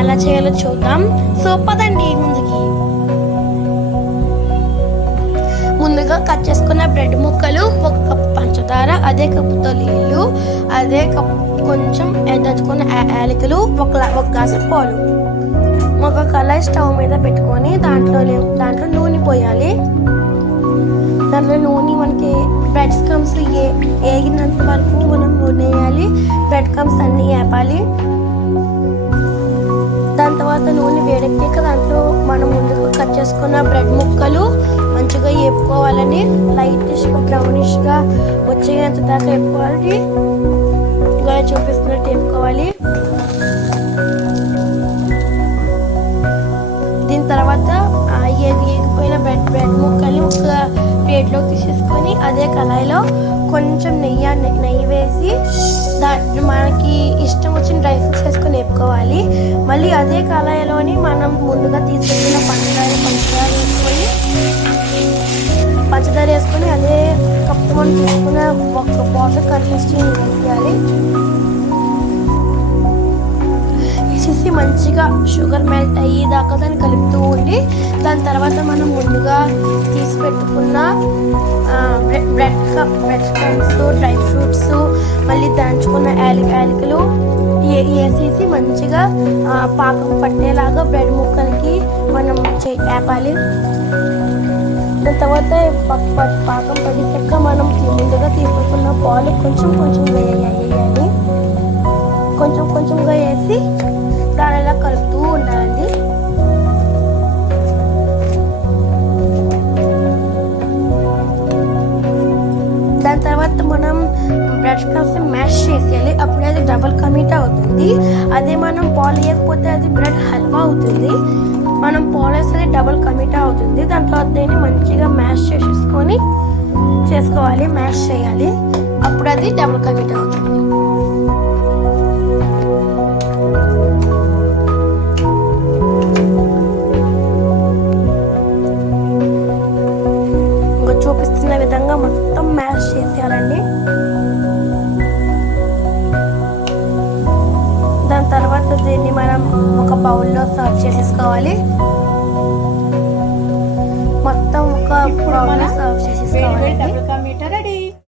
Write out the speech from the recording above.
ఎలా చేయాలో చూద్దాం. సో పదండి ముందుగా కట్ చేసుకున్న బ్రెడ్ ముక్కలు, 1 కప్ పంచదార, అదే కప్పుతో నీళ్ళు, అదే కప్ కొంచెం దంచుకున్న యాలకులు, ఒక గ్లాసు పాలు. ఒక కళాయి స్టవ్ మీద పెట్టుకొని దాంట్లో నూనె పోయాలి. దాంట్లో నూనె మనకి బ్రెడ్ క్రమ్స్ ఏగినంత వరకు మనం నూనె వేయాలి. బ్రెడ్ క్రమ్స్ అన్నీ వేపాలి. దాని తర్వాత నూనె వేడెక్కాక దాంట్లో మనం ముందుగా కట్ చేసుకున్న బ్రెడ్ ముక్కలు మంచిగా వేపుకోవాలని, లైటిష్గా బ్రౌనిష్గా వచ్చేంత దాకా వేపుకోవాలి. ఇలా చూపిస్తున్నట్టు వేపుకోవాలి. దీని తర్వాత వేగిపోయిన బ్రెడ్ ముక్కల్ని ఒక ప్లేట్లోకి తీసేసుకొని అదే కళాయిలో కొంచెం నెయ్యి వేసి మనకి ఇష్టం వచ్చిన డ్రై ఫ్రూట్స్ వేసుకొని వేపుకోవాలి. మళ్ళీ అదే కళాయిలోని మనం ముందుగా తీసుకెళ్ళిన పంచదార వేసుకొని అదే కప్పు మనం తీసుకున్న ఒక బాటిల్ కన్సిస్టెన్సీ వేయాలి. వేసేసి మంచిగా షుగర్ మెల్ట్ అయ్యేదాకా దాన్ని కలుపుతూ ఉండి, దాని తర్వాత మనం ముందుగా తీసి పెట్టుకున్న బ్రెడ్ క్రమ్స్, డ్రై ఫ్రూట్స్, మళ్ళీ దంచుకున్న యాలకులు వేసేసి మంచిగా పాకం పట్టేలాగా బ్రెడ్ ముక్కలకి మనం వేపాలి. దాని తర్వాత పాకం పడేసాక మనం ముందుగా తీసుకున్న పాలు కొంచెం వేయాలి. కొంచెంగా వేసి దాని ఇలా కలుపుతూ ఉండాలండి. దాని తర్వాత మనం బ్రెడ్ క్రమ్స్ మ్యాష్ చేసేయాలి. అప్పుడే అది డబుల్ కమీటా అవుతుంది. అదే మనం పాలు వేయకపోతే అది బ్రెడ్ హల్వా అవుతుంది. మనం పాలు వేస్తే డబుల్ కమీటా అవుతుంది. దాని తర్వాత దీన్ని మంచిగా మ్యాష్ చేసుకోవాలి. మ్యాష్ చేయాలి. అప్పుడు అది డబుల్ కమీటా అవుతుంది. చూపిస్తున్న విధంగా మొత్తం మ్యాష్ చేసేయాలండి. దాని తర్వాత దీన్ని మనం ఒక బౌల్లో సర్వ్ చేసేసుకోవాలి. మొత్తం ఒక బౌల్లో సర్వ్ చేసేసుకోవాలి.